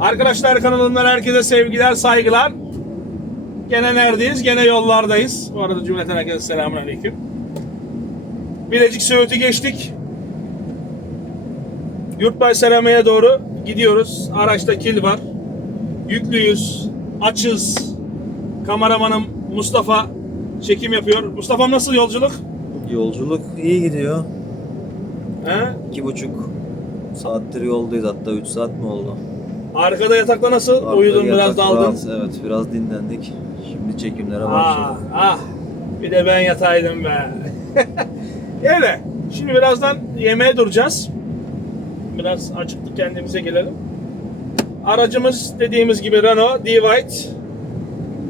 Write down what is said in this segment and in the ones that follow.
Arkadaşlar kanalımdan herkese sevgiler, saygılar. Gene neredeyiz? Gene yollardayız. Bu arada cümleten herkese selamun aleyküm. Bilecik Söğüt'ü geçtik. Yurtbay Selame'ye doğru gidiyoruz. Araçta kil var. Yüklüyüz. Açız. Kameramanım Mustafa çekim yapıyor. Mustafa'm nasıl yolculuk? Yolculuk iyi gidiyor. He? İki buçuk saattir yoldayız hatta 3 saat mi oldu? Arkada yatakta nasıl? Arkada Uyudun biraz daldın. rahat, evet biraz dinlendik. Şimdi çekimlere Ah, başladık. ah. Bir de ben yataydım be. Öyle. Şimdi birazdan yemeğe duracağız. Biraz acıktık kendimize gelelim. Aracımız dediğimiz gibi Renault D-White.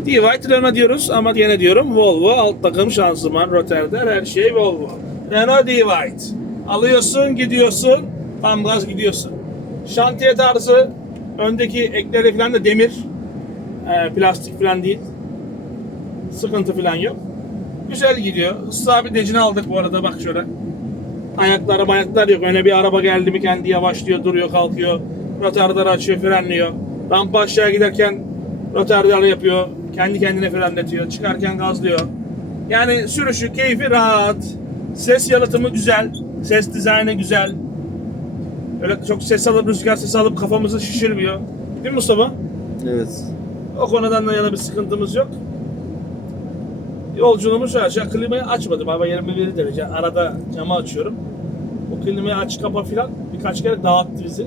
D-White Renault diyoruz ama yine diyorum Volvo. Alt takım şanzıman, roterler her şey Volvo. Renault D-White. Alıyorsun gidiyorsun. Tam gaz gidiyorsun. Şantiye tarzı öndeki ekleri falan da demir. Ee, plastik falan değil. Sıkıntı falan yok. Güzel gidiyor. Sabitlecini aldık bu arada bak şöyle. Ayakları ayaklar yok. Öne bir araba geldi mi kendi yavaşlıyor, duruyor, kalkıyor. Rotarları açıyor, frenliyor. Rampa aşağı giderken rotarları yapıyor. Kendi kendine frenletiyor. Çıkarken gazlıyor. Yani sürüşü, keyfi rahat. Ses yalıtımı güzel. Ses dizaynı güzel. Öyle çok ses alıp rüzgar sesi alıp kafamızı şişirmiyor. Değil mi Mustafa? Evet. O konudan da yana bir sıkıntımız yok. Yolculuğumuz şu aşağı klimayı açmadım. Hava 21 derece. Arada camı açıyorum. O klimayı aç kapa filan birkaç kere dağıttı bizi.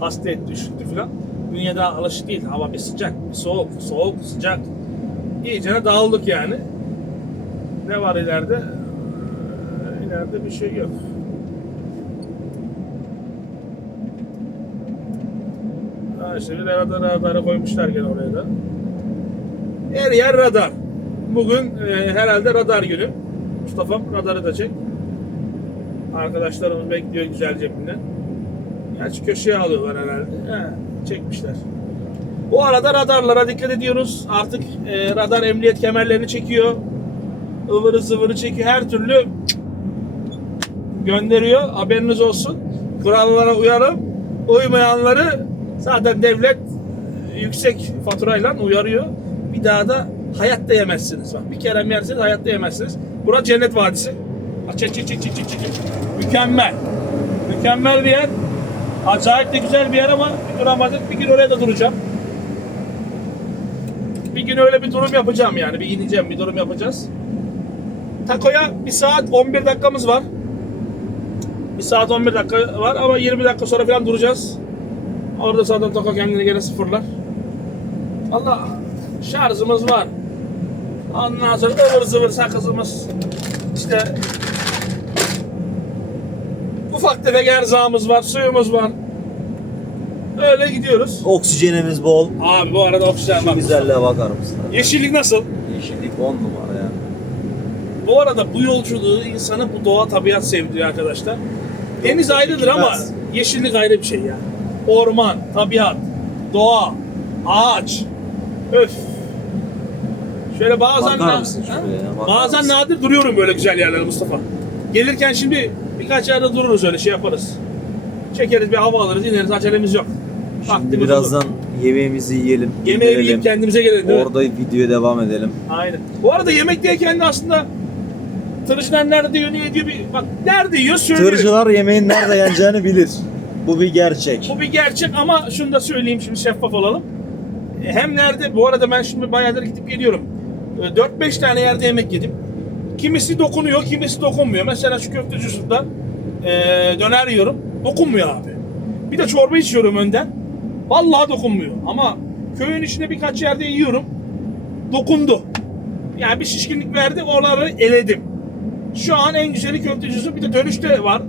Hasta etti, üşüttü filan. Bünye daha alışık değil. Hava bir sıcak, bir soğuk, soğuk, sıcak. İyicene dağıldık yani. Ne var ileride? Ee, İleride bir şey yok. Bir radar radarı koymuşlar gene oraya da. Her yer radar. Bugün e, herhalde radar günü. Mustafa'm radarı da çek. Arkadaşlarımız bekliyor güzel cebinden. Gerçi köşeye alıyorlar herhalde. He, çekmişler. Bu arada radarlara dikkat ediyoruz. Artık e, radar emniyet kemerlerini çekiyor. ıvırı zıvırı çekiyor. Her türlü gönderiyor. Haberiniz olsun. Kurallara uyarım. Uymayanları zaten devlet yüksek faturayla uyarıyor. Bir daha da hayatta yemezsiniz. Bak bir kere mi yerseniz hayatta yemezsiniz. Burası cennet vadisi. Çek çek çek çek çek çek. Mükemmel. Mükemmel bir yer. Acayip de güzel bir yer ama bir duramadık. Bir gün oraya da duracağım. Bir gün öyle bir durum yapacağım yani. Bir ineceğim, bir durum yapacağız. Takoya bir saat 11 dakikamız var. Bir saat 11 dakika var ama 20 dakika sonra falan duracağız. Orada zaten Tako kendini gene sıfırlar. Allah şarjımız var. Ondan sonra ıvır zıvır sakızımız. İşte ufak tefek erzağımız var, suyumuz var. Öyle gidiyoruz. Oksijenimiz bol. Abi bu arada oksijen Şu bak. güzelliğe bakar mısın? Yeşillik nasıl? Yeşillik 10 numara ya. Bu arada bu yolculuğu insanı bu doğa tabiat sevdiriyor arkadaşlar. Deniz ayrıdır ama yeşillik ayrı bir şey ya. Orman, tabiat, doğa, ağaç. Öf. Şöyle bazen Bakar mısın şuraya? Bakar bazen mısın? nadir duruyorum böyle güzel yerlerde Mustafa. Gelirken şimdi birkaç yerde dururuz öyle şey yaparız. Çekeriz bir hava alırız ineriz acelemiz yok. Şimdi Vaktimiz birazdan olur. yemeğimizi yiyelim. yemeği dinlenelim. yiyip kendimize gelelim değil mi? Orada videoya devam edelim. Aynen. Bu arada yemek yerken de aslında tırcılar nerede yiyor, ne ediyor bir bak nerede yiyor söylüyor. Tırcılar yemeğin nerede yeneceğini bilir. Bu bir gerçek. Bu bir gerçek ama şunu da söyleyeyim şimdi şeffaf olalım. E, Hem nerede, bu arada ben şimdi bayağıdır gidip geliyorum. E, 4-5 tane yerde yemek yedim. Kimisi dokunuyor, kimisi dokunmuyor. Mesela şu köfteci Yusuf'ta e, döner yiyorum. Dokunmuyor abi. Bir de çorba içiyorum önden. Vallahi dokunmuyor. Ama köyün içinde birkaç yerde yiyorum. Dokundu. Yani bir şişkinlik verdi, oraları eledim. Şu an en güzeli köfteci Yusuf. Bir de dönüşte var.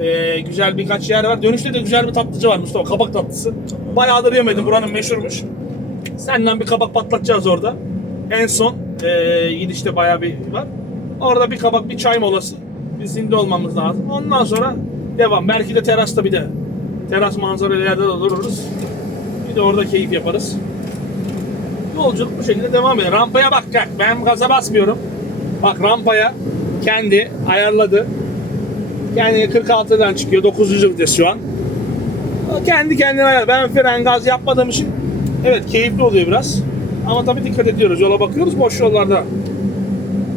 Ee, güzel birkaç yer var. Dönüşte de güzel bir tatlıcı var Mustafa. Kabak tatlısı. Bayağıdır yemedim. Buranın meşhurmuş. Senden bir kabak patlatacağız orada. En son ee, gidişte bayağı bir var. Orada bir kabak, bir çay molası. Bir zinde olmamız lazım. Ondan sonra devam. Belki de terasta bir de teras manzaralı yerde de dururuz. Bir de orada keyif yaparız. Yolculuk bu şekilde devam ediyor. Rampaya bak. bak. Ben gaza basmıyorum. Bak rampaya kendi ayarladı. Yani 46'dan çıkıyor. 900 vites şu an. Kendi kendine. Ben fren gaz yapmadığım için evet keyifli oluyor biraz. Ama tabii dikkat ediyoruz. Yola bakıyoruz boş yollarda.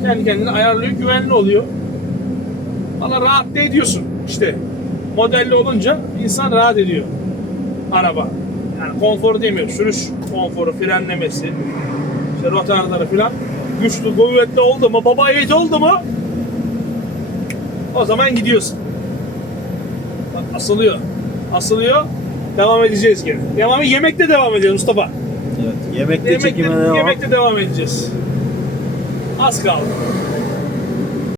Kendi kendine ayarlıyor. Güvenli oluyor. Valla rahat da ediyorsun. İşte modelli olunca insan rahat ediyor. Araba. Yani konforu demiyorum. Sürüş konforu, frenlemesi, işte rotarları falan. Güçlü, kuvvetli oldu mu, baba yiğit oldu mu o zaman gidiyorsun. Bak asılıyor. Asılıyor. Devam edeceğiz gene. Devamı yemekte devam edeceğiz Mustafa. Evet. Yemekte Yemekte, çekime devam. yemekte devam edeceğiz. Az kaldı.